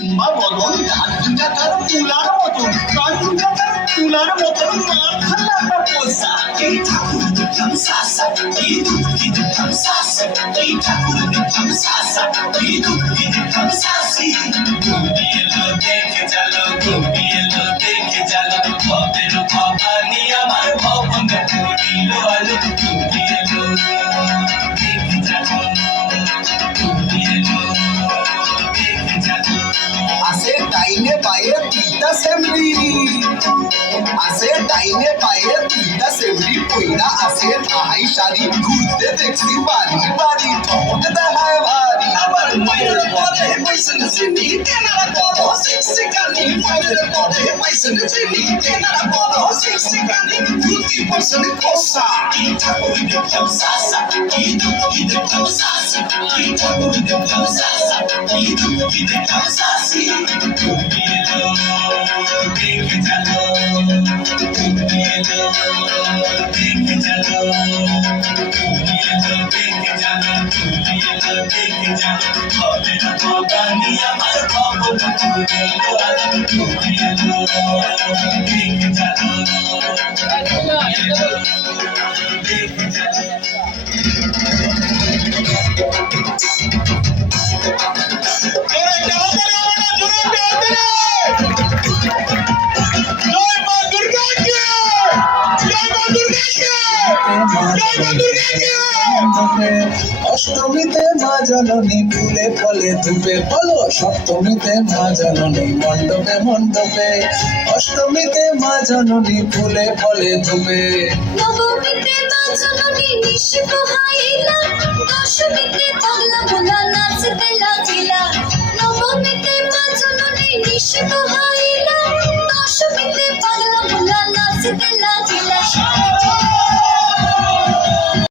মা বদন হাত দুটা তার তুলার মতন, কান দুটা তার তুলার মতন, মাথা একটা পোষা। এই ঠাকুর দেখলাম সাসা, এই দুঃখী দেখলাম সাসা, এই ঠাকুর দেখলাম সাসা, এই দুঃখী দেখলাম সাসি। ঘুমি এলো দেখে চলো, ঘুমি এলো দেখে চলো, ভবের ভবানী আমার ভবন করিল আলো। ঘুমি এলো দেখে চলো, ঘুমি এলো দেখে চলো। আসে ডাইনে পায়ে দুইটা সেমরি, আসে ডাইনে পায়ে দুইটা সেমরি, পইরা আসে ঠাই শাড়ি, ঘুরতে দেখছি বাড়ি বাড়ি, ঠকতে দেখায় ভারী। আবার মায়ের পরে পয়সন চিনি, তেনারা বড় শিক্ষিকানি, মায়ের পরে পয়সন চিনি, তেনারা বড় শিক্ষিকানি, 50% খোসা। কি ঠাকুর দেখলাম সাসা, কি দুঃখী দেখলাম সাসি, কি ঠাকুর দেখলাম সাসা, কি দুঃখী দেখলাম সাসি। ঘুমি এলো দেখে চলো, ঘুমি এলো দেখে চলো, ঘুমি এলো দেখে চলো, ঘুমি এলো দেখে চলো, ভবের ভবানী আমার ভবন করিল আলো। ঘুমি এলো দেখে চলো, ঘুমি এলো দেখে চলো। অষ্টমীতে মা জননী ফুলে ফলে ধূপে, বলো সপ্তমীতে মা জননী মণ্ডপে মণ্ডপে, অষ্টমীতে মা জননী ফুলে ফলে ধূপে, নবমীতে মা জননী নিশি পোহাইলা, দশমীতে পাগলা ভোলা নাচতে লাগিলা। নবমীতে মা জননী নিশি পোহাইলা, দশমীতে পাগলা ভোলা নাচতে লাগিলা।